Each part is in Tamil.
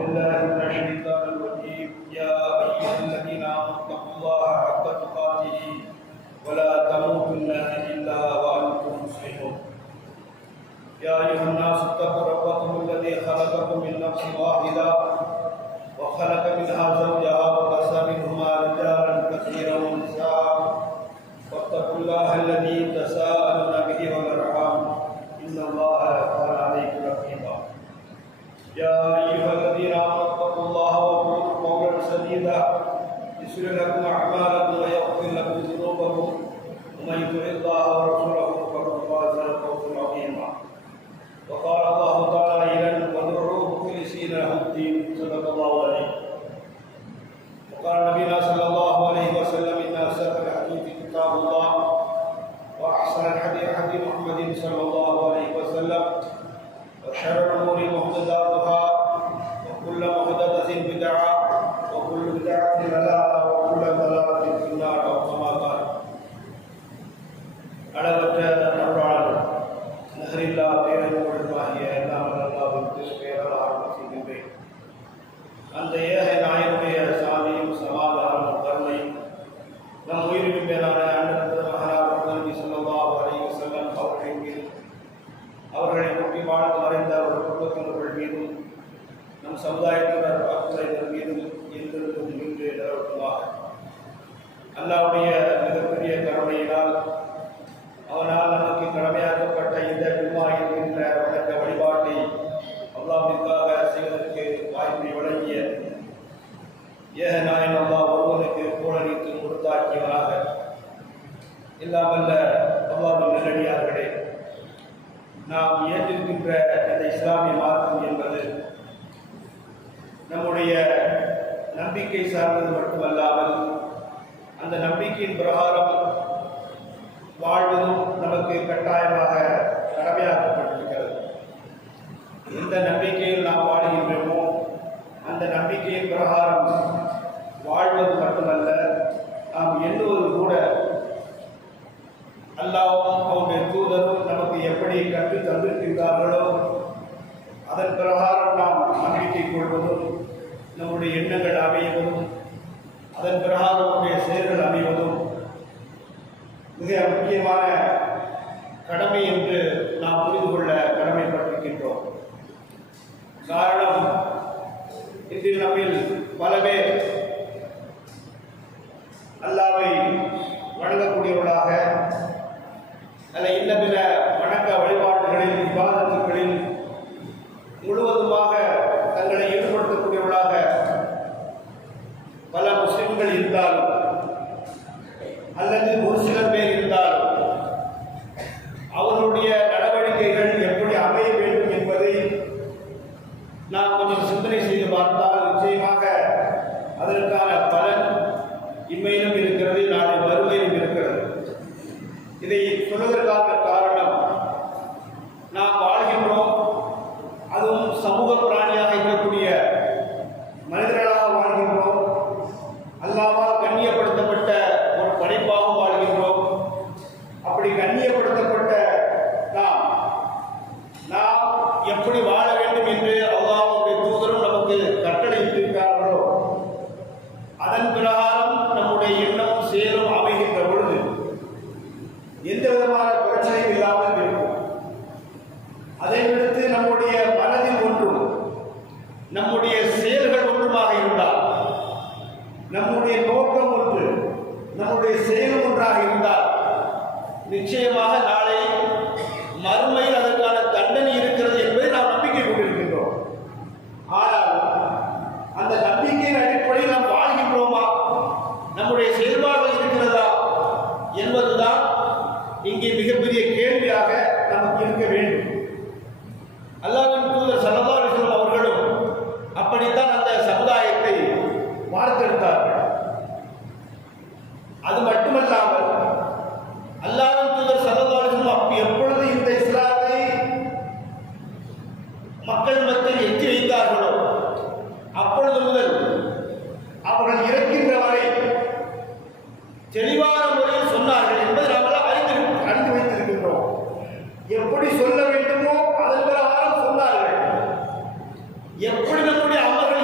بالله من الشيطان الرجيم يا أيها الذين آمنوا اتقوا الله حق تقاته ولا تموتن إلا وأنتم مسلمون يا أيها الناس اتقوا ربكم الذي خلقكم من نفس واحدة وخلق منها زوجها وبث منهما رجالا كثيرا ونساء واتقوا الله الذي تساءلون به والأرحام إن الله كان عليكم رقيبا يا أيها الذين آمنوا اتقوا الله وقولوا قولا سديدا يصلح لكم أعمالكم ويغفر لكم ذنوبكم ومن يطع الله ورسوله فقد فاز فوزا عظيما وقال الله تعالى إذا ودعوه مخلصين له الدين صدق الله عليه وقال نبينا صلى الله عليه وسلم إن أصدق الحديث كتاب الله وأحسن الحديث حديث محمد صلى الله عليه وسلم وشر الأمور محدثاتها وكل محدثة بدعة وكل بدعة ضلالة وكل ضلالة في النار أو كما قال அளவற்ற அருளாளர் நகரில்லா பேரன்புடனாகிய எல்லாம் அல்லாஹ்வுக்கு பெயரால் ஆரம்பம் செய்கின்றேன். அந்த ஏக நாயனுடைய சாந்தியும் சமாதானமும் கருணையும் நம் உயிரின் மேலான அண்ணன் மகனார் நபி ஸல்லல்லாஹு அலைஹி வஸல்லம் அவர்களின் மீதும் அவர்களை ஒட்டி வாழ்ந்து மறைந்த ஒரு குடும்பத்தினர்கள் மீதும் நம் சமுதாயத்தினர் அத்துறையினர் மீதும் என்றென்றும் நின்று நிலவட்டுமாக. அல்லாஹ்வுடைய மிகப்பெரிய கருணையினால் அவனால் நமக்கு கடமையாக்கப்பட்ட இந்த ஜும்மா என்கின்ற வணக்க வழிபாட்டை அல்லாஹ்விற்காக செய்வதற்கு வாய்ப்பை வழங்கிய ஏக நாயன் அல்லாஹ் ஒருவனுக்கு கோலடித்து கொடுத்தாக்கியவராக இல்லாமல்ல அல்லாஹ்வின் நல்லடியார்களே, நாம் ஏற்றிருக்கின்ற இந்த இஸ்லாமிய மார்க்கம் என்பது நம்முடைய நம்பிக்கை சார்ந்தது மட்டுமல்லாமல் அந்த நம்பிக்கையின் பிரகாரம் வாழ்வதும் நமக்கு கட்டாயமாக கடமையாக்கப்பட்டிருக்கிறது. எந்த நம்பிக்கையில் நாம் வாழ்கின்றோமோ அந்த நம்பிக்கையின் பிரகாரம் வாழ்வது மட்டுமல்ல, நாம் எண்ணுவது கூட அல்லாஹ்வும் அவருடைய தூதரும் நமக்கு எப்படி கற்று தந்திருக்கின்றார்களோ அதன் பிரகாரம் நாம் நம்பிக்கை கொள்வதும் நம்முடைய எண்ணங்கள் அமைவதும் அதன் பிரகாரம் நம்முடைய செயல்கள் அமைவதும் மிக முக்கியமான கடமை என்று நாம் புரிந்து கொள்ள கடமைப்பட்டிருக்கின்றோம். காரணம், இதில் நம்மில் பல பேர் அல்லாஹ்வை வணங்கக்கூடியவர்களாக அல்ல இன்ன பிற வணக்க வழிபாடுகளில் விவாதத்துகளில் முழுவதுமாக தங்களை ஈடுபடுத்தக்கூடியவர்களாக பல முஸ்லிம்கள் இருந்தாலும் அல்லது ஒரு சிலர் பேர் இருந்தாலும் அவர்களுடைய நடவடிக்கைகள் எப்படி அமைய வேண்டும் என்பதை நாம் கொஞ்சம் சிந்தனை செய்து பார்த்தால் நிச்சயமாக அதற்கான பலன் இம்மையிலும் இருக்கிறது, நாளை மறுமையிலும் இருக்கிறது. இதை சொல்வதற்கான காரணம், நாம் வாழ்கின்றோம், அதுவும் சமூக பிராணியாக இருக்கக்கூடிய மனிதர்களாக வாழ்கின்றோம், அல்லாஹ்வால் கண்ணியப்படுத்தப்பட்ட ஒரு படைப்பாக வாழ்கின்றோம். அப்படி கண்ணியப்படுத்தப்பட்ட நாம் எப்படி வாழ வேண்டும் என்று அல்லாஹ்வுடைய தூதரும் நமக்கு கட்டளையிட்டிருக்கிறார்களோ அதன் பிரகாரம் நம்முடைய எண்ணமும் செயலும் அமைகின்ற பொழுது எந்த விதமான பிரச்சனையும் இல்லாமல் இருக்கும். அதை விடுத்து நம்முடைய மனதில் ஒன்றும் நம்முடைய செயல்கள் ஒன்றுமாக இருந்தால், நம்முடைய நோக்கம் ஒன்று நம்முடைய செயல் ஒன்றாக இருந்தால் நிச்சயமாக நாளை மறுமையில் அதற்கான தண்டனை இருக்கிறது என்பதை நாம் நம்பிக்கை கொண்டிருக்கின்றோம். ஆனால் அந்த நம்பிக்கையின் அடிப்படையில் நாம் வாழ்கின்றோமா, நம்முடைய செயல்பாடுகள் இருக்கிறதா என்பதுதான் இங்கே மிகப்பெரிய கேள்வியாக நமக்கு இருக்க வேண்டும். அல்லாஹ்வின் தூதர் ஸல்லல்லாஹு அலைஹி வஸல்லம் அவர்களும் அப்படித்தான் அந்த சமுதாயத்தை வார்த்தெடுத்தார்கள். அது மட்டுமல்லாமல் அல்லாஹ்வின் தூதர் ஸல்லல்லாஹு அலைஹி வஸல்லம் எப்பொழுது இந்த இஸ்லாத்தை மக்கள் மத்தியில் எத்தி வைத்தார்களோ அப்பொழுது முதல் அவர்கள் இறக்கின்ற வரை தெளிவான முறையில் சொன்னார்கள் என்பதை நாம் அறிந்து வைத்திருக்கின்றோம். எப்படி சொல்ல வேண்டுமோ அதன் பிரகாரம் சொன்னார்கள். எப்படி நம்முடைய அமல்களை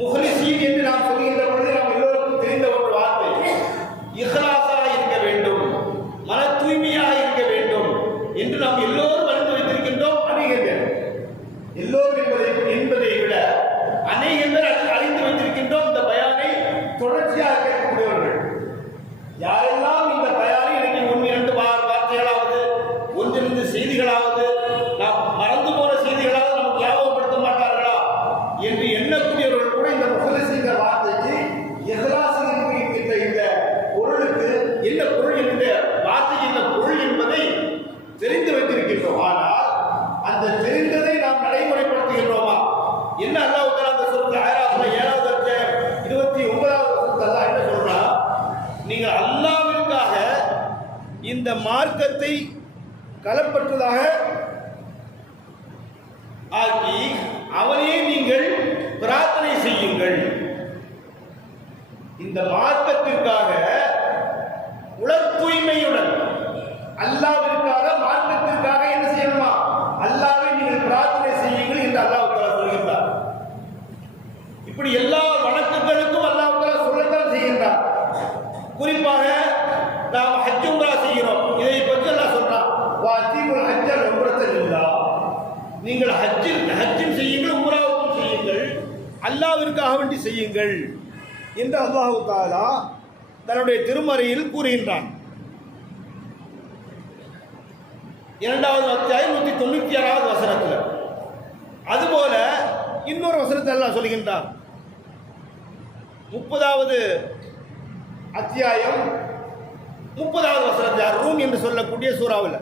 முஹ்லிஸீன் என்று நாம் சொல்கின்ற பொழுது நாம் எல்லோருக்கும் தெரிந்த ஒரு வார்த்தை, இஹ்லாஸாக இருக்க வேண்டும், மன தூய்மையாக இருக்க வேண்டும் என்று நாம் எல்லோரும் அறிந்து வைத்திருக்கின்றோம். அநேகர் எல்லோரும் என்பதை விட அநேகர் அறிந்து வைத்திருக்கின்றோம். இந்த பயானை தொடர்ச்சியாக கேட்கக்கூடியவர்கள் யாரெல்லாம் இந்த பயானை இன்னைக்கு 1-2 வார்த்தைகளாவது, 1-2 செய்திகளாவது, நாம் மறந்து போன செய்திகளாவது நமக்கு ஞாபகப்படுத்த மாட்டார்களா என்று எண்ணக்கூடியவர்கள் கூட இந்த முஹ்லிஸீன் வார்த்தைக்கு இஹ்லாஸ் என்கின்ற இந்த பொருளுக்கு என்ன பொருள், என்ற வார்த்தைக்கு என்ன பொருள் என்பதை தெரிந்து வைத்திருக்கின்றோம். ஆனால் அந்த தெரிந்ததை நாம் நடைமுறைப்படுத்துகின்றோமா? என்ன அல்லாஹ் தஆலா அந்த சூரத்துல் அராஃப்ல 7வது அத்தியாயம் 29வது வசனத்துல அல்லாஹ் என்ன சொல்றான்? நீங்கள் அல்லாஹ்விற்காக இந்த மார்க்கத்தை களப்பற்றதாக ஆக்கி அவனே நீங்கள் பிரார்த்தனை செய்யுங்கள். இந்த மார்க்கத்திற்காக உள தூய்மையுடன் அல்லாஹ்விற்காக மார்க்கத்திற்காக என்ன செய்யணுமா? அல்லாஹ்வை நீங்கள் பிரார்த்தனை செய்யுங்கள் என்று அல்லாஹ் தஆலா சொல்கிறார். இப்படி எல்லா வணக்கங்களுக்கும் அல்லாஹ் தஆலா சொல்லத்தான் செய்கின்றார். குறிப்பாக நாம் ஹஜ் உம்ரா செய்கிறோம், இதை பற்றி அல்லாஹ் சொல்றான், வாத்திமுல் ஹஜ்ஜ உம்ரத லில்லாஹ், நீங்கள் ஹஜ்ஜும் செய்யுங்கள், உம்ராவும் செய்யுங்கள், அல்லாஹ்விற்காக வேண்டி செய்யுங்கள் என்று அல்லாஹ் தஆலா தன்னுடைய திருமறையில் கூறுகின்றான். 2வது அத்தியாயம் 196வது வசனத்தில். அதுபோல இன்னொரு வசனத்தை அல்லாஹ் சொல்கின்றான். 30வது அத்தியாயம் 30வது வசனத்தில் ரூம் என்று சொல்லக்கூடிய சூறாவில்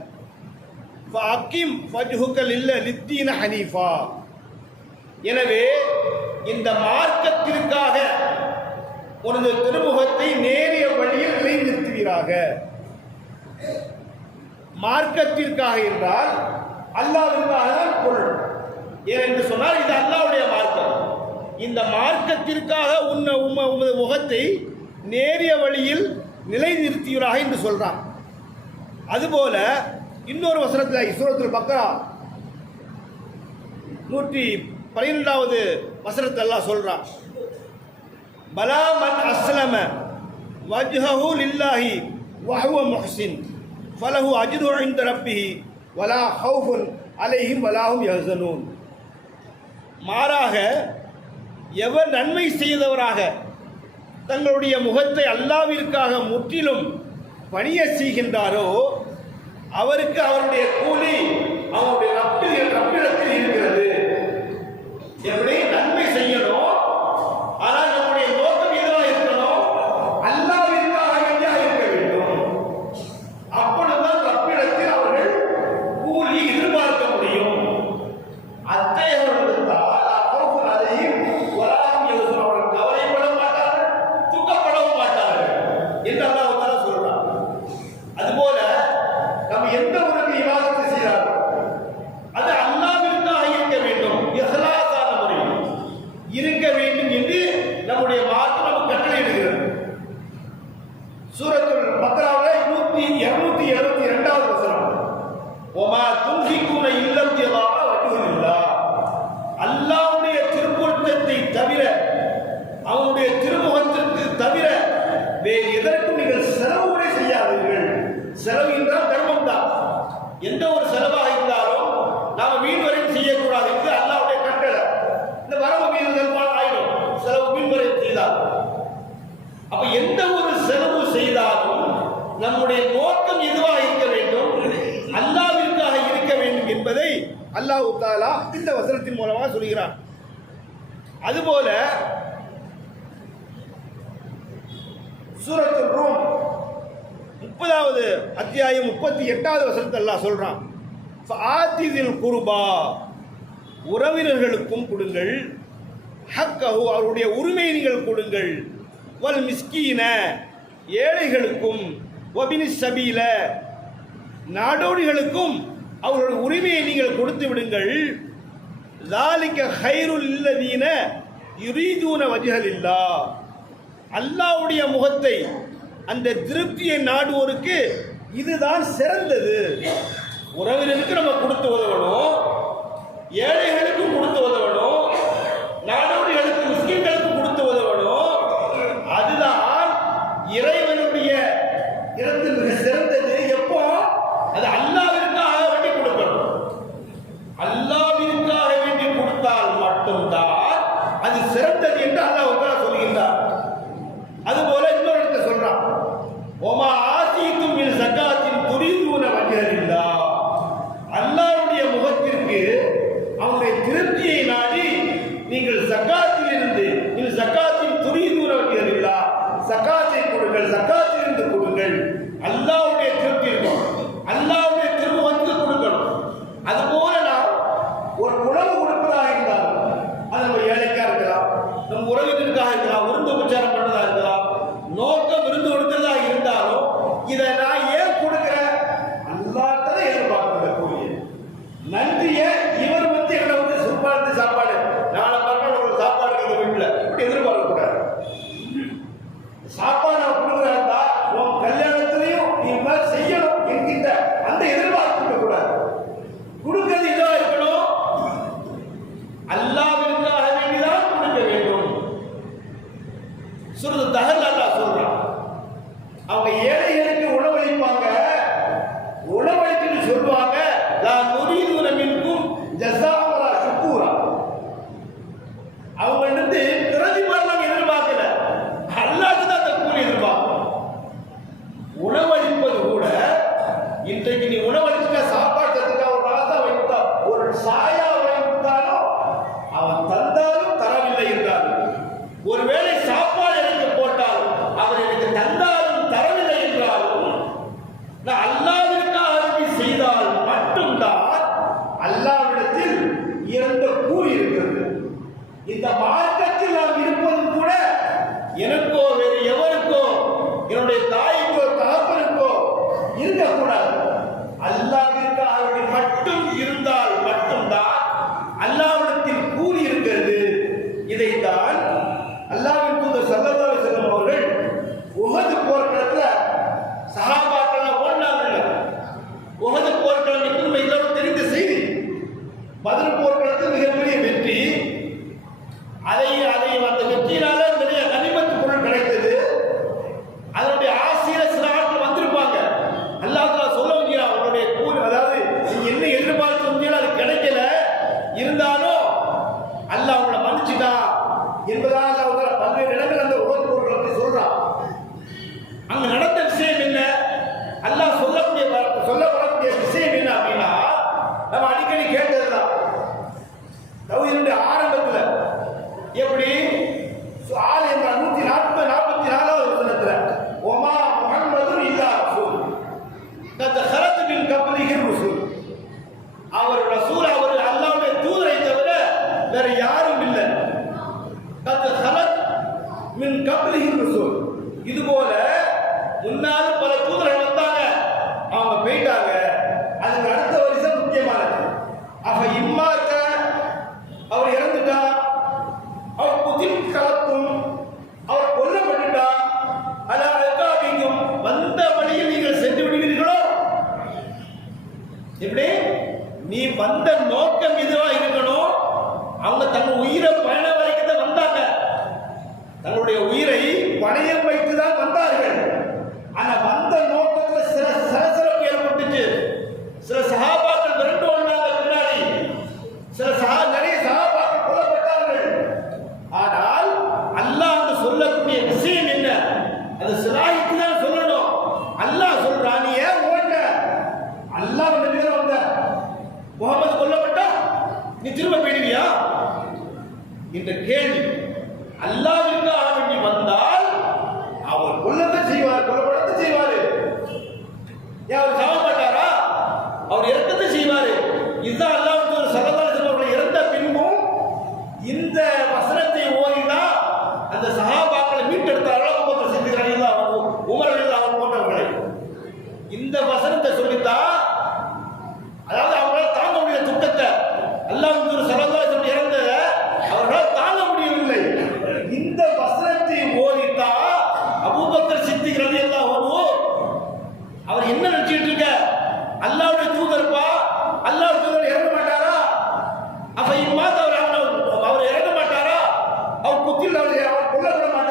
ஃபஅகிம் வஜ்ஹுக லித்தீன ஹனீஃபா, எனவே இந்த மார்க்கத்திற்காக உனது திருமுகத்தை நேரிய வழியில் நிலைநிறுத்துவீராக. மார்க்கத்திற்காக என்றால் அல்லாஹ்விற்காக தான் பொருள். ஏனென்று சொன்னால் இது அல்லாஹ்வுடைய மார்க்கம். இந்த மார்க்கத்திற்காக உமது முகத்தை நேரிய வழியில் நிலைநிறுத்துவீராக என்று சொல்றான். அதுபோல இன்னொரு வசனத்தில் சூரத்துல் பக்ரா 112வது வசனத்தில் அல்லாஹ் சொல்றான், பலா மன் அஸ்லம வஜ்ஹஹு லில்லாஹி வஹுவ முஹ்சின் ஃபலஹு அஜ்ரு இன்த ரப்பிஹி வலா ஹௌஃபுன் அலைஹிம் வலா ஹும் யஹ்ஸனூன். மாறாக எவர் நன்மை செய்தவராக தங்களுடைய முகத்தை அல்லாஹ்விற்காக முற்றிலும் பணிய செய்கின்றாரோ அவருக்கு அவருடைய கூலி அவருடைய ரப்பிடத்தில் இருக்கிறது. எப்படி நன்மை செய்யணும், ஆனால் நம்முடைய நோக்கம் எதுவாக இருக்கணும்? அல்லாஹ்விற்காக வேண்டியாக இருக்க வேண்டும். அப்பொழுதுதான் ரப்பிடத்தில் அவர்கள் கூலி எதிர்பார்க்க முடியும். அத்தகையவர்களுக்கு அதையும் வராகும் எழுதும், அவர்கள் கவலைப்பட மாட்டார்கள், துக்கப்படவும் மாட்டார்கள் என்று அல்லாஹ் தஆலா சொல்றான். அதுபோல நம்ம எந்த ஒரு இபாதத்தை செய்யறாரோ அது அல்லாஹ்விற்காக இருக்க வேண்டும், இஹ்லாஸான முறையில் இருக்க வேண்டும் என்று நம்முடைய மார்க்கம் நமக்கு கட்டளையிடுகிறது. சூரத்துல் பக்ராவில் 272வது வசனம், ஒமா துன்ஃபிகூன இல்லா இப்திகாஅ வஜ்ஹில்லாஹ், அல்லாஹ்வுடைய திருப்பொருத்தத்தை தவிர, அவனுடைய திருமுகத்திற்கு தவிர வேறு எதற்கும் நீங்கள் செலவுகளை செய்யாதீர்கள். செலவு என்றால் தர்மம் தான். எந்த ஒரு செலவாக இருந்தாலும் நாம் வீண் வரையும் செய்யக்கூடாது என்று அல்லாஹ்வுடைய கட்டளை. இந்த வரவு மீறுதல் ஆயிடும் செலவு வீண் வரையும் செய்தால். அப்ப எந்த ஒரு செலவு செய்தாலும் நம்முடைய நோக்கம் எதுவாக இருக்க வேண்டும்? அல்லாஹ்விற்காக இருக்க வேண்டும் என்பதை அல்லாஹ் தஆலா இந்த வசனத்தின் மூலமாக சொல்கிறான். அதுபோல சூரத்துல் ரூம் 30வது அத்தியாயம் 38வது வசனத்தில் அல்லாஹ் சொல்றான், ஃபஆத்திதில் குர்பா, உறவினர்களுக்கும் கொடுங்கள், ஹக்கஹு, அவருடைய உரிமையை நீங்கள் கொடுங்கள், வல் மிஸ்கீன, ஏழைகளுக்கும், வபினி சபீல, நாடோடிகளுக்கும் அவர்களுடைய உரிமையை நீங்கள் கொடுத்து விடுங்கள். ஸாலிக கைருல் லல்லதீன யுரீதுன வஜ்ஹலில்லாஹ், அல்லாஹ்வுடைய முகத்தை, அந்த திருப்தியை நாடுவோருக்கு இதுதான் சிறந்தது. உறவினருக்கு நம்ம கொடுத்து உதவணும், ஏழைகளுக்கும் கொடுத்து உதவணும், நாடோடிகளுக்கு முஸ்லிம்களுக்கும் கொடுப்பதும் தான் அது சிறந்தது என்று அல்லாஹ் சொல்கின்றார். அதுபோல இன்னொரு இடத்துல சொல்றான், ஒமா ஆசீத்தும் மின் ஸகாத்தின் துரீதுன வஜ்ஹல்லாஹ், அல்லாஹ்வுடைய முகத்திற்கு அவனுடைய திருப்தியை நாடி நீங்கள் ஸகாத்தில் இருந்து ஸகாத்தின் துரீதுன வஜ்ஹல்லாஹ், ஸகாத்தை கொடுங்கள், ஸகாத்தில் இருந்து கொடுங்கள். அல்லாஹ்வுடைய திருப்தி இருக்கும், அல்லாஹ்வுடைய திருமுகத்துக்கு கொடுக்கணும். அதுபோல நாம் ஒரு உணவு கொடுப்பதாக இருந்தால் அது நம்ம ஏழைக்கா இருக்கலாம், நம் உறவினருக்காக இருக்கலாம், விருந்து உபச்சாரம் பண்றதா இருக்கலாம், நோக்கம் விருந்து கொடுக்கிறதா இருந்தாலும் இதை நான் ஏன் கொடுக்கிறேன், அல்லாஹ்தான் எதிர்பார்க்கிற கூலிய நன்றியை இவர் என்னை சும்மா சாப்பாடு நாளை மறுநாள் ஒரு சாப்பாடு இருக்கிற வீட்டில் இப்படி எதிர்பார்க்க கூடாது. சாப்பாடு நான் கொடுக்குறா உன் கல்யாணத்திலையும் நீ மாதிரி செய்யணும் என்கின்ற அந்த எதிர்பார்ப்பு கூடாது. கொடுக்கிறது இதா இருக்கணும், அல்லாஹ்விற்காக வேண்டிதான் கொடுக்க வேண்டும். சூரத்து தஹர் அல்லாஹ் சொல்றான், அவங்க ஏழைகளுக்கு உணவளிப்பாங்க, உணவளித்துட்டு சொல்லுவாங்க, லா நுரீதுன மின்கும் ஜஸாஅ வலா ஷுக்கூரா, அவங்களிருந்து பிரதிபலன் நாங்கள் எதிர்பார்க்கல, அல்லாஹ் தான் அந்த கூலி எதிர்பார்க்கிறோம். உணவளிப்பது கூட இன்றைக்கு நீ உணவளிச்சுக்க சாப்பாடு தத்துக்கா ஒரு ராசா வைத்தா ஒரு சாயா வைத்தாலும் அவன் தந்தாலும் தரவில்லை என்றாலும், ஒருவேளை சாப்பாடு எனக்கு போட்டால் அவர் எனக்கு தந்தாலும் தரவில்லை என்றாலும் நான் அல்லாஹ்விற்காக அருமை செய்தால் மட்டும்தான் அல்லாஹ்விடத்தில் இறந்த கூலி இருக்கிறது. இந்த மார்க்கத்தில் நாம் இருப்பதும் கூட எனக்கோ வேறு எவருக்கோ என்னுடைய தாய்க்கோ தகப்பனுக்கோ இருக்கக்கூடாது, அல்லாஹ்விற்காக மட்டும் இருந்தால் மட்டும்தான் அல்லாஹ்விடத்தில் கூலி இருக்கிறது. இதைத்தான் அல்லாஹ்வின் தூதர் ஸல்லல்லாஹு அலைஹி வஸல்லம் அவர்கள் உஹது போர்க்களத்தில் சஹாபாக்கள் ஓடினார்கள். உஹது போர்க்களம் என்று எல்லாரும் தெரிந்த செய்தி. பத்ர் போர்க்களத்தில் மிகப்பெரிய வெற்றி, அதை அந்த வெற்றியினால நிறைய கனிமத்து பொருள் கிடைத்தது. அதனுடைய ஆசிரியர் சில ஆட்கள் வந்திருப்பாங்க, அல்லாஹ் சொல்ல முடியாது அவனுடைய கூலி, அதாவது நீங்க என்ன எதிர்பார்த்து வந்தீங்களோ அது கிடைக்கல, இருந்தாலும் அல்லாஹ் அவங்களை மன்னிச்சுட்டான் என்பதாக அல்லாஹ் பல்வேறு இடங்கள் அந்த உலக பொருட்களை பற்றி சொல்றான். அங்க நடந்த விஷயம் என்ன, அல்லாஹ் சொல்லப்படக்கூடிய விஷயம் என்ன அப்படின்னா, நம்ம அடிக்கடி கேட்டதுதான். தௌஹீதுடைய ஆரம்பத்தில் எப்படி ஆல் என்ற 144வது வசனத்துல ஒமா முஹம்மதுன் இல்லா ரசூல் கத் ஹலத் மின் கப்லிஹி ருசூல், அவர் ரசூல், அவர் அல்லாஹ்வுடைய தூதரை தவிர வேற யாரும் இல்லை. கத் ஹலத் மின் கப்லிஹி ருசூல், இதுபோல முன்னால் பல தூதர்கள் வந்தாங்க, அவங்க போயிட்டாங்க. அதுக்கு அடுத்த வருஷம் முக்கியமானது, அப்ப இம்மாக்க அவர் இறந்துட்டா, அவர் புதின் கலத்தும் அவர் கொல்லப்பட்டுட்டா, அல்லாஹ்விற்கும் வந்த வழியில் நீங்கள் சென்று விடுவீர்களோ, எப்படி நீ வந்த நோக்கம் எதுவா இருக்கணும், அவங்க தன் உயிரை பயண வரைக்கும் தான் வந்தாங்க, தங்களுடைய உயிரை பணயம் வைத்துதான் வந்தார்கள். ஆனா வந்த நோக்கத்தில் சில சலசலப்பு ஏற்பட்டுச்சு, சில சஹாபாக்கள் விரண்டு வந்தாங்க பின்னாடி, நிறைய சஹாபாக்கள் கொல்லப்பட்டார்கள். ஆனால் அல்லாஹ் அந்த சொல்லக்கூடிய விஷயம் என்ன, அது சிலாய்க்கு தான் சொல்லணும். அல்லாஹ் சொல்றான், நீ ஏன் ஓட்ட, அல்லாஹ் வந்த முகமது கொல்லப்பட்டா நீ திரும்ப போயிடுவியா என்ற கேள்வி. அல்லாஹ்விற்காக வேண்டி வந்தால் அவர் கொல்லத்தை செய்வார், கொல்லப்படத்தை செய்வாரு. அவர் சாக மாட்டாரா, அவர் இறக்கத்தை செய்வாரு. இதுதான் அல்லாஹ் ஸல்லல்லாஹு அலைஹி வஸல்லம் இறந்த பின்பும் இந்த வசனத்தை ஓதிதான் அந்த சஹாபாக்களை மீட்டெடுத்தார்கள். அபூபக்கர் சித்திக் ரலியல்லாஹு அன்ஹு, உமர் ரலியல்லாஹு அன்ஹு போன்றவர்களை இந்த வசனத்தை சொல்லித்தான், அதாவது அவங்களால் தாங்க முடியல துக்கத்தை, அல்லாஹ் ஸல்லல்லாஹு அலைஹி வஸல்லம் இறந்தத அவர்களால் தாங்க முடியவில்லை. இந்த வசனத்தை ஓதித்தான் அபூபக்கர் சித்திக் ரலியல்லாஹு அன்ஹு, அவர் என்ன நினைச்சிட்டு இருக்க, அல்லாஹ்வுடைய தூதர்ப்பா, அல்லாஹ்வுடைய தூதர் இறங்க மாட்டாரா, அப்ப இம்மாத அவர் இறங்க மாட்டாரா, அவர் குத்தில் அவர் கொல்லப்பட மாட்டாரா,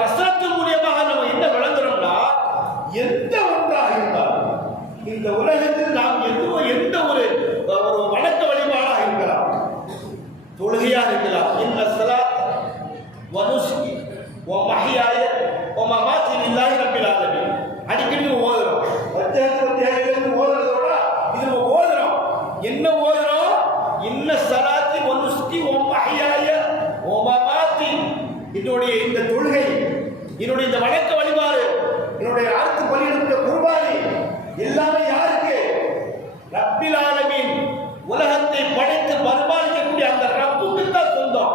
வசனத்தின் மூலியமாக நம்ம என்ன விளங்குறோம்னா, எந்த ஒன்றாக இருந்தாலும் இந்த உலகத்தில் நாம் எந்த ஒரு வணக்க வழிபாடாக இருக்கலாம், தொழுகையாக இருக்கலாம், இன்ன ஸலாத் வ நுஸ்கி வ மஹ்யாய வ மமாத்தி லில்லாஹி ரப்பில் ஆலமீன். அடிக்கடி ஓதுறோம், அத்தியாயத்திலிருந்து ஓதுறதோட இது ஓதுறோம். என்ன ஓதுறோம்? இன்ன ஸலாத்தி வ நுஸ்கி வ மஹ்யாய வ மமாத்தி. என்னுடைய இந்த தொழுகை, என்னுடைய இந்த வணக்க வழிபாடு, என்னுடைய அறுத்து பலியிடுகிற குர்பானி எல்லாமே யாருக்கு? ரப்பில் ஆலமீன், உலகத்தை படைத்து பரிபாலிக்கக்கூடிய அந்த ரப்புக்கு தான் சொந்தம்.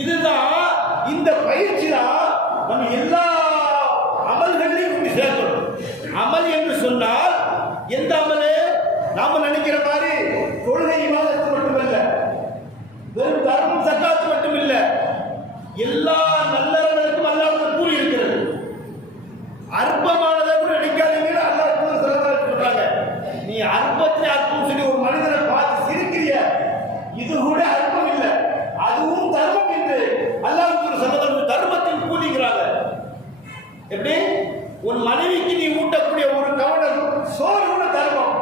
இதுதான் இந்த பயிற்சி தான் நம்ம எல்லா அமல்களையும் கொண்டு சேர்க்கணும். அமல் என்று சொன்னால் எந்த அமலு? நாம நினைக்கிற மாதிரி தொழுகை இபாதத்து மட்டுமல்ல, வெறும் தர்மம் சக்காத்து மட்டுமில்ல, எல்லா நல்லறங்களுக்கும் அல்லாஹ் கூறி இருக்கிறது. அற்பமானதை கூட நினைக்காதீங்க, அல்லாஹ் கூட சொல்றாங்க. நீ அற்பத்தை அற்பம் சொல்லி ஒரு மனிதனை பார்த்து சிரிக்கிறிய, இது கூட அற்பம் இல்லை, அதுவும் தர்மம் என்று அல்லாஹ் சொல்றது. தர்மத்தின் கூலிங்கிறாங்க. எப்படி? உன் மனைவிக்கு நீ ஊட்டக்கூடிய ஒரு கவனம் சோறு கூட தர்மம்.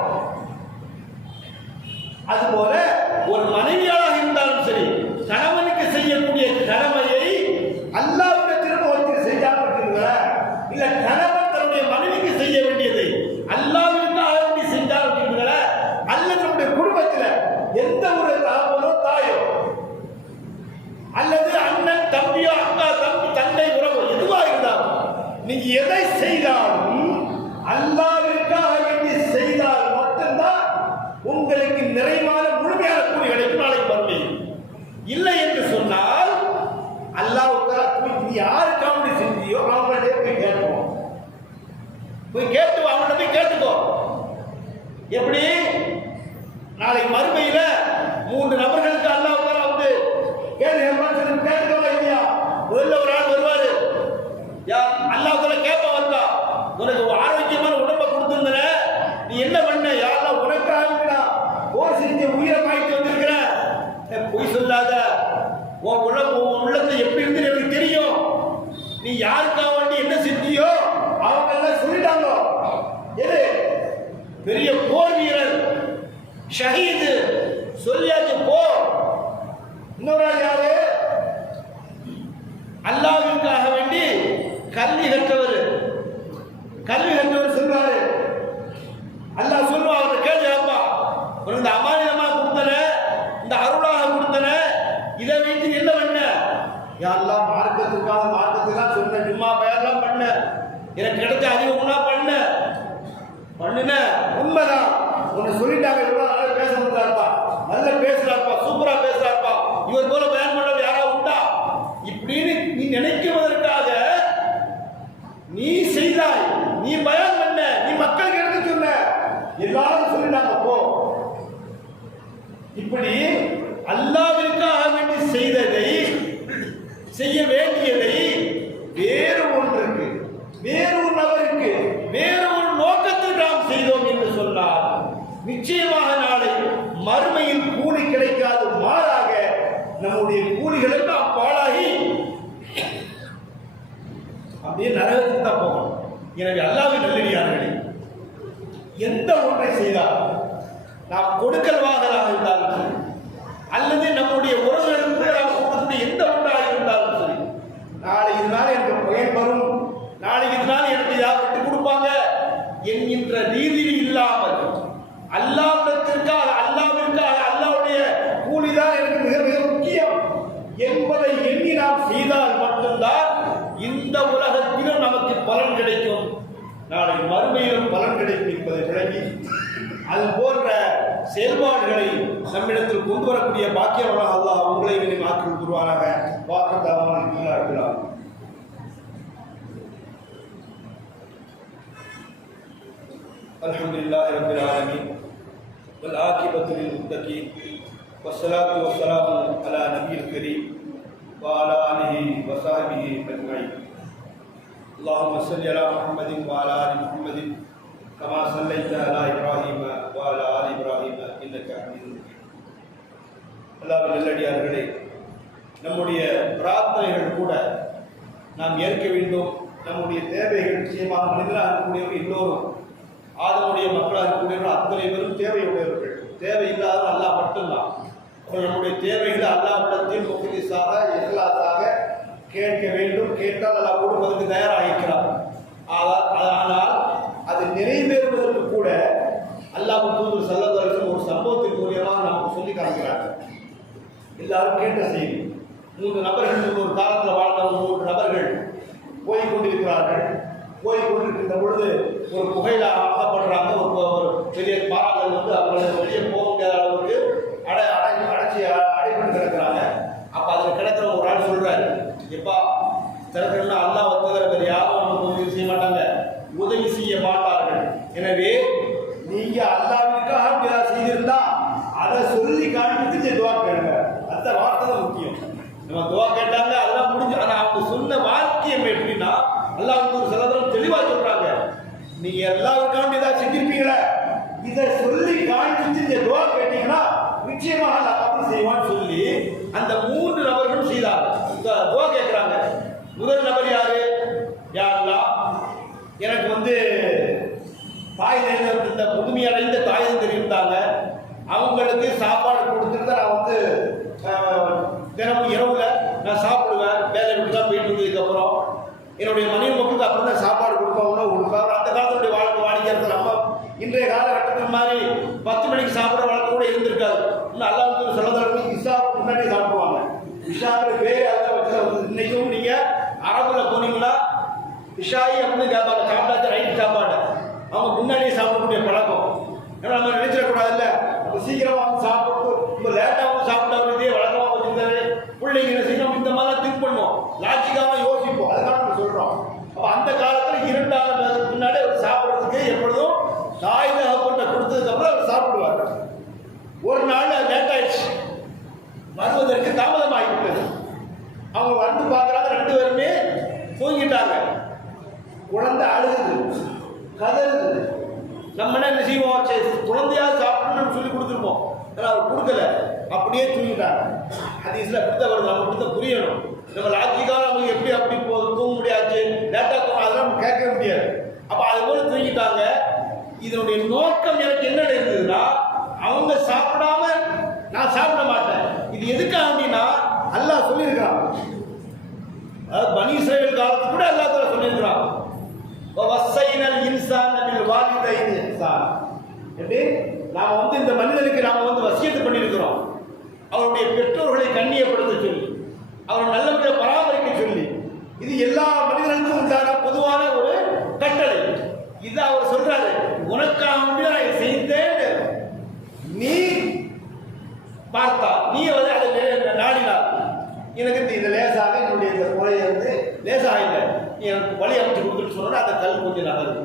அதுபோல ஒரு மனைவியாளாக இருந்தாலும் சரி, கணவனுக்கு செய்யக்கூடிய கடமையை அல்லாஹ்வுடைய திருமுகத்தில் செய்யாமல் இல்ல, கணவன் தன்னுடைய மனைவிக்கு செய்ய வேண்டியதை அல்லாஹ்வுக்காக வேண்டி செஞ்சால் அல்லது நம்முடைய குடும்பத்தில் எந்த ஒரு தகவலோ தாயோ அல்லது அண்ணன் தம்பியோ அக்கா தம்பி தந்தை உறவு எதுவாக இருந்தாலும் நீங்க எதை செய்தாலும் அல்லாஹ்வுக்காக வேண்டி செய்தால் மட்டும்தான் உங்களுக்கு நிறைவான முழுமையான கூலி கிடைக்கும் நாளைக்கு மறுமை. இல்லை என்று சொன்னால் அல்லாஹ்வுக்காக நீ யாருக்காக வேண்டி செஞ்சியோ அவங்கள்ட்ட போய் கேட்டுவோம், போய் கேட்டு அவங்கள்ட்ட போய் கேட்டுக்கோ. எப்படி? நாளைக்கு மறுமையில 3 நபர்களுக்கு அல்லாஹ்வுக்காக வந்து கேட்டுக்கோ இல்லையா? முதல்ல ஒரு ஆள் வருவாரு, அல்லாஹ்வுக்காக கேட்ப வந்தா, உனக்கு ஆரோக்கியமான உடம்பை கொடுத்திருந்தன, நீ என்ன பண்ண? யாரெல்லாம் உனக்காக போர் செஞ்சு உயிரை மாய்த்து வந்திருக்கிறேன், பொய் சொல்லாத, உன் உள்ளத்தை எப்படி இருந்து எனக்கு தெரியும், நீ யாருக்காக வேண்டி என்ன செஞ்சியோ அவங்க எல்லாம் சொல்லிட்டாங்க. எது? பெரிய போர் வீரர், ஷஹீது சொல்லியாச்சு போ. இன்னொரு ஆள் யாரு? அல்லாஹ்வுக்காக வேண்டி கல்வி கற்றவர் சொல்றாரு. அல்லாஹ் சொல்லுவா, அவரை கேள்வி கேட்பா, உனக்கு இந்த அமானிதமா கொடுத்தன, இந்த அருளாக கொடுத்தன, இதை வைத்து என்ன பண்ண? யாரெல்லாம் மார்க்கத்துக்காக சொன்ன, ஜும்மா பயெல்லாம் பண்ண, எனக்கு கிடைச்ச அறிவுனா பண்ணுன உண்மைதான். உன்னை சொல்லிட்டாங்க, இவ்வளவு நல்லா பேச முடியாப்பா, நல்லா பேசுறாப்பா, சூப்பரா பேசுறாப்பா, இவர் போல பயன் பண்ணது யாரா உண்டா இப்படின்னு நீ நினைக்குவதற்காக நீ செய்தாய், நீ பயன் பண்ண, நீ மக்களுக்கு எடுத்து சொன்ன, எல்லாரும் சொல்லிட்டாங்க போ. இப்படி அல்லாஹ்விற்காக வேண்டி செய்ததை, செய்ய வேண்டியதை வேறு ஒன்றுக்கு, வேறு ஒரு நபருக்கு, வேறு ஒரு நோக்கத்தில் நாம் செய்தோம் என்று சொன்னால் நிச்சயமாக நாளை மறுமையில் கூலி கிடைக்காது. மாறாக நம்முடைய கூலிகளுக்கு நாம் பாழாகி அப்படியே நரகத்துக்கு தான் போகணும். எனவே அல்லாஹ்வின் நல்லடியார்களே, எந்த ஒன்றை செய்தால் நாம் கொடுக்கல்வாகலாக இருந்தாலும் அல்லது நம்முடைய உறவுகளுக்கு நாம் கொடுக்கக்கூடிய எந்த ஒன்றாக இருந்தாலும் சரி, நாளை இதனால எனக்கு பயன் வரும், நாளைக்கு இதனால எனக்கு இதாக விட்டு கொடுப்பாங்க என்கின்ற ரீதியில் இல்லாமல் அல்லாஹ்விற்காக அல்லாஹ்வுடைய கூலிதான் எனக்கு மிக மிக முக்கியம் என்பதை எண்ணி நாம் செய்தால் மட்டும்தான் இந்த உலகத்திலும் நமக்கு பலன் கிடைக்கும், நாளை மறுமையிலும் பலன் கிடைக்கும் என்பதை விளங்கி அது போன்ற செயல்பாடுகளை நம்மிடத்தில் கொண்டு வரக்கூடிய பாக்கியவனாக அல்லாஹ் உங்களை மாற்றி கொடுவாராக. வாக்குதாவான இருக்கிறார். அல்ஹம்துலில்லாஹி ரப்பில் ஆலமீன் வல் ஆகிபத்து லில் முத்தகீன் வஸ்ஸலாத்து வஸ்ஸலாமு அலா நபியில் கரீம் வ அலா ஆலிஹி வ ஸஹ்பிஹி அஜ்மஈன். அல்லாஹும்ம ஸல்லி அலா முஹம்மதின் வ அலா ஆலி முஹம்மதின் கமா ஸல்லைத அலா இப்ராஹீம வ அலா ஆலி இப்ராஹீம இன்னக ஹமீதும் மஜீத். அல்லாஹ்வின் நல்லடியார்களே, நம்முடைய பிரார்த்தனைகள் கூட நாம் ஏற்க வேண்டும். நம்முடைய தேவைகள் நிச்சயமாக மனிதராக இருக்கக்கூடியவர்கள் எல்லோரும், ஆதமுடைய மக்களாக இருக்கக்கூடியவர்கள் அத்தனை பேரும் தேவையுடையவர்கள். தேவையில்லாத அல்லாஹ் மட்டும்தான். நம்முடைய தேவைகளை அல்லாஹ்விடத்தில் முக்லிஸாக இஹ்லாஸாக கேட்க வேண்டும். கேட்டால் அல்லாஹ் கொடுப்பதற்கு தயாராக இருக்கிறார். ஆனால் அது நிறைவேறுவதற்கு கூட அல்லாஹ் தூதர் ஸல்லல்லாஹு அலைஹி வஸல்லம் ஒரு சம்பவத்தின் மூலியமாக நமக்கு சொல்லி காண்கிறார்கள். எல்லாரும் கேட்ட செய்தி. 3 நபர்கள் ஒரு காலத்தில் வாழ்ந்த 3 நபர்கள் போய்கொண்டிருக்கிறார்கள். போய்கொண்டிருக்கின்ற பொழுது ஒரு புகையில ஆகப்படுறாங்க. ஒரு பெரிய பாறாங்கல் வந்து அவங்களை வெளியே போக முடியாத அளவுக்கு அடைபட்டு கிடக்கிறாங்க. அப்போ அதில் கிடக்கிற ஒரு ஆள் சொல்றாரு, எப்பா திறக்கணும்னா அல்லாஹ் தவிர வேறு யாரும் நமக்கு உதவி செய்ய மாட்டாங்க, உதவி செய்ய மாட்டார்கள். எனவே நீங்க அல்லாஹ்விற்காக ஏதாவது செய்திருந்தா அதை சொல்லி காண்பித்து துவா கேளுங்க. அந்த வார்த்தை தான் முக்கியம். நம்ம துவா கேட்டாங்க, அதெல்லாம் முடிஞ்சு. ஆனால் அவங்க சொன்ன வாக்கியம் எப்படின்னா அல்லாஹ் சிலதெல்லாம் தெளிவாக சொல்றாங்க, நீங்க எல்லாருக்காண்டி ஏதாவது செஞ்சிருப்பீங்களே, இதை சொல்லி காண்பித்து இந்த துவா கேட்டீங்கன்னா நிச்சயமாக அல்லாஹ் கபூல் செய்வான்னு சொல்லி அந்த 3 நபர்களும் செய்தாங்க. துவா கேட்கிறாங்க. முதல் நபர் யாரு? யா அல்லாஹ், எனக்கு வந்து தாய் இந்த புதுமையடைந்த தாய் தந்தை இருந்தாங்க, அவங்களுக்கு சாப்பாடு கொடுத்துட்டு நான் வந்து தினமும் இரவுல நான் சாப்பிடுவேன். வேலை விட்டு தான் போயிட்டு வந்ததுக்கப்புறம் என்னுடைய மனைவி மக்களுக்கு அப்புறம் தான் சாப்பாடு கொடுப்போம், உணவு கொடுப்போம். அந்த காலத்துடைய வாழ்க்கை வாடிக்கையாளர்கள் நம்ம இன்றைய காலகட்டத்தில் மாதிரி 10 மணிக்கு சாப்பிட்ற வழக்கம் கூட இருந்திருக்காது. இன்னும் அல்லாஹ் சொல்லதற்கு இஷாவுக்கு முன்னாடி சாப்பிடுவாங்க. இஷாவுக்கு பேர் அதை வச்சு இன்னைக்கும் நீங்கள் அரபுல போனீங்கன்னா இஷாயி அப்படின்னு கேட்பாங்க. சாப்பிட்டாச்சு ரைட் சாப்பாடு அவங்க முன்னாடியே சாப்பிடக்கூடிய பழக்கம். ஏன்னா நம்ம நினைச்சிடக்கூடாதுல்ல, இப்போ சீக்கிரமாக வந்து சாப்பிட்டு இப்போ லேட்டாகவும் சாப்பிட்டா இதே வழக்கமாக வச்சுருந்தாரு பிள்ளைங்க என்ன செய்யணும், இந்த மாதிரிலாம் திங்க் பண்ணுவோம், லாஜிக்காக யோசிப்போம். அதுக்காக நம்ம சொல்கிறோம். அப்போ அந்த காலத்தில் 2 முன்னாடி அவர் சாப்பிட்றதுக்கு எப்பொழுதும் தாய் தகப்பன்ட்ட கொடுத்ததுக்கப்புறம் அவர் சாப்பிடுவார். ஒரு நாள் லேட் ஆயிடுச்சு, வருவதற்கு தாமதமாகிவிட்டது. அவங்க வந்து பார்க்குறாங்க, 2 பேருமே தூங்கிட்டாங்க. குழந்தை அழுகுது, கதறுது. நம்ம என்ன செய்வோம், சரி குழந்தையாக சாப்பிடணும்னு சொல்லி கொடுத்துருப்போம். ஆனால் அவர் கொடுக்கல, அப்படியே தூங்கிட்டாங்க. ஹதீஸ்ல அப்படித்தான் வருது, நம்ம அப்படித்தான் புரியணும். நம்ம லாஜிக்காக நம்ம எப்படி அப்படி தூங்க முடியாது, லேட்டாக தூங்க, அதெல்லாம் நம்ம கேட்க முடியாது. அப்போ அது போல தூங்கிட்டாங்க. இதனுடைய நோக்கம் எனக்கு என்ன இருந்ததுன்னா, அவங்க சாப்பிடாம நான் சாப்பிட மாட்டேன். இது எதுக்காக அப்படின்னா அல்லாஹ் சொல்லியிருக்கிறான். அதாவது பனி இஸ்ரவேல் காலத்து கூட அல்லாஹ் தஆலா சொல்லியிருக்கிறான், வஸைனல் இன்சான பில் வாலிதைனி இஹ்சானா. எப்படி நாம வந்து இந்த மனிதனுக்கு நாம வந்து வசியத்து பண்ணியிருக்கிறோம், அவருடைய பெற்றோர்களை கண்ணியப்படுத்த சொல்லி, அவரை நல்ல முறையில் பராமரிக்க சொல்லி. இது எல்லா மனிதர்களுக்கும் உண்டான பொதுவான ஒரு கட்டளை. இது அவர் சொல்றாரு, உனக்காக நான் செய்தேன், நீ பார்த்தா நீ வந்து அதை நாடினார், எனக்கு இந்த லேசாக என்னுடைய இந்த குறையை வந்து லேசாக இல்லை, நீ எனக்கு வழி அமைச்சு கொடுத்துட்டு சொன்னா அந்த கல் கொஞ்சம் நகருது.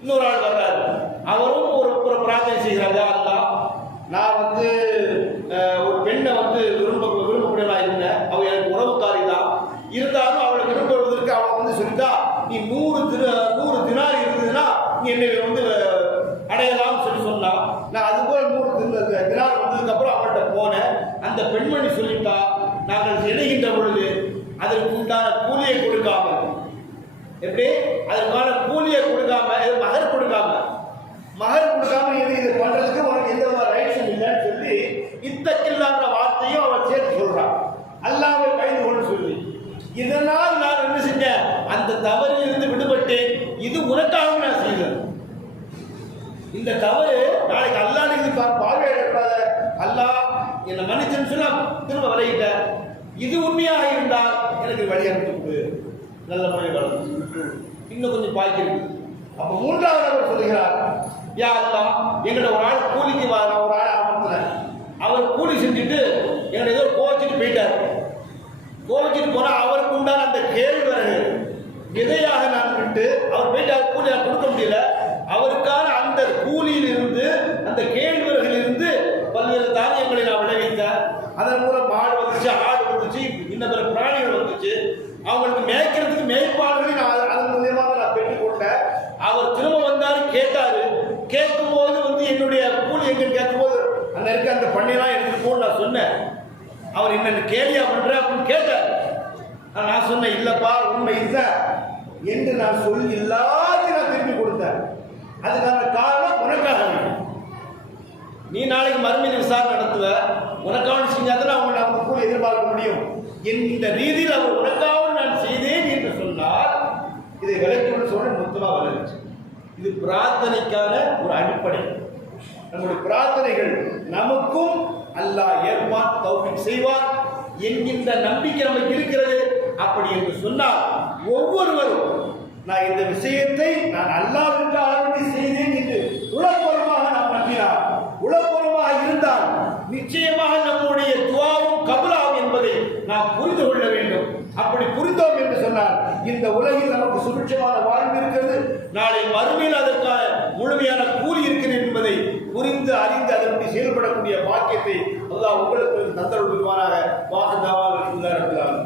இன்னொரு ஆள் வர்றாரு, அவரும் ஒரு பிரார்த்தனை செய்கிறாங்க, அல்லாஹ் நான் வந்து ஒரு பெண்ணை வந்து விரும்பக்கூடியவா இருந்தேன், அவள் எனக்கு உறவுக்காரி தான், இருந்தாலும் அவளை விரும்புவதற்கு அவள் வந்து சொல்லிட்டா, நீ 100 தினார் இருந்ததுன்னா நீ என்னை வந்து அடையலாம்னு சொல்லி சொன்னா. நான் அதுபோல் 100 தினார் வந்ததுக்கப்புறம் அவள்கிட்ட போனேன். அந்த பெண்மணி சொல்லிட்டா, நாங்கள் இணைகின்ற பொழுது அதற்கு உண்டான கூலியை கொடுக்காம, எப்படி அதற்கான கூலியை கொடுக்காம, மகர் கொடுக்காம இது பண்றதுக்கு உனக்கு எந்த ஒரு ரைட்ஸும் இல்லைன்னு சொல்லி இத்தக்கில்லாத வார்த்தையும் அவன் சேர்த்து சொல்றான், அல்லாஹ்வை பயந்து கொண்டு சொல்லி. இதனால் நான் என்ன செஞ்சேன், அந்த தவறில் இருந்து விடுபட்டேன். இது உனக்காக நான் செய்தேன். இந்த தவறு நாளைக்கு அல்லாஹ் இது பார்வையிடாத, அல்லாஹ் என்னை மன்னிச்சுன்னு சொன்னா திரும்ப விலகிட்ட. இது உண்மையாக இருந்தால் எனக்கு வழி அனுப்பிட்டு நல்ல முறையில் வளர்ந்து இன்னும் கொஞ்சம் பாக்கி இருக்குது. அப்போ 3வது நபர் சொல்லுகிறார், யா அல்லாஹ் எங்கிட்ட ஒரு ஆள் கூலிக்கு நான் ஒரு ஆளை அமர்த்தினேன், அவர் கூலி செஞ்சுட்டு எங்களை ஏதோ கோச்சிட்டு போயிட்டார். கோச்சிட்டு போனால் அவருக்கு உண்டான அந்த கேழ்வரகு விதையாக நான் விட்டு அவர் போயிட்டு கூலியாக கொடுக்க முடியல. அவருக்கான அந்த கூலியில் இருந்து அந்த கேழ்வரகிலிருந்து பல்வேறு தானியங்களை நான் விளைவித்தேன். அதன் மூலம் மாடு வந்துச்சு, ஆடு வந்துச்சு, இன்னும் பிற பிராணிகள் வந்துச்சு. அவங்களுக்கு மேய்க்கிறதுக்கு மேய்ப்பாடுகளை நான் அதன் மூலியமாக நான் பெற்றுக்கொண்டேன். அவர் திரும்ப வந்தாரு, கேட்டாரு. கேட்கும்போது வந்து என்னுடைய கூலி எங்கன்னு கேட்கும்போது அங்கே இருக்க அந்த பண்ணையெல்லாம் எடுத்துட்டு போன்னு நான் சொன்னேன். அவர் என்னென்ன கேலியா பண்ற அப்படின்னு கேட்டார். நான் சொன்னேன், இல்லப்பா மைஸா என்று நான் சொல்லி எல்லாத்தையும் நான் திருப்பி கொடுத்தேன். அதுக்கான காரணம் உனக்காக வேண்டும். நீ நாளைக்கு மறுமையில் விசாரணை நடத்துவ, உனக்காக செஞ்சாதான் அவங்க நம்ம கூட எதிர்பார்க்க முடியும். இந்த ரீதியில் அவர் உனக்காக நான் செய்தேன் என்று சொன்னால் இதை விளக்கணும்னு சொல்ல மொத்தமாக வளர்ச்சி. இது பிரார்த்தனைக்கான ஒரு அடிப்படை. நம்முடைய பிரார்த்தனைகள் நமக்கும் அல்லாஹ் ஏற்பான், தௌஃபீக் செய்வான் என்கின்ற நம்பிக்கை நமக்கு இருக்கிறது. அப்படி என்று சொன்னால் ஒவ்வொருவரும் நான் இந்த விஷயத்தை நான் அல்லாஹ்விற்கு ஆல்ரெடி செய்தேன் என்று உளப்பூர்வமாக நாம் நம்பினார், உளப்பூர்வமாக இருந்தால் நிச்சயமாக நம்முடைய துஆவும் கபூலாகும் என்பதை நாம் புரிந்து கொள்ள வேண்டும். அப்படி புரிந்தோம் என்று சொன்னால் இந்த உலகில் நமக்கு சுபிட்சமான வாழ்வு இருக்கிறது, நாளை மறுமையில் அதற்கான முழுமையான கூலி இருக்கிறது என்பதை புரிந்து அறிந்து அதற்கு செயல்படக்கூடிய பாக்கியத்தை அல்லாஹ் உங்களுக்கு தந்தருள்வானாக. வாசதாவாக இருந்தார்கள்.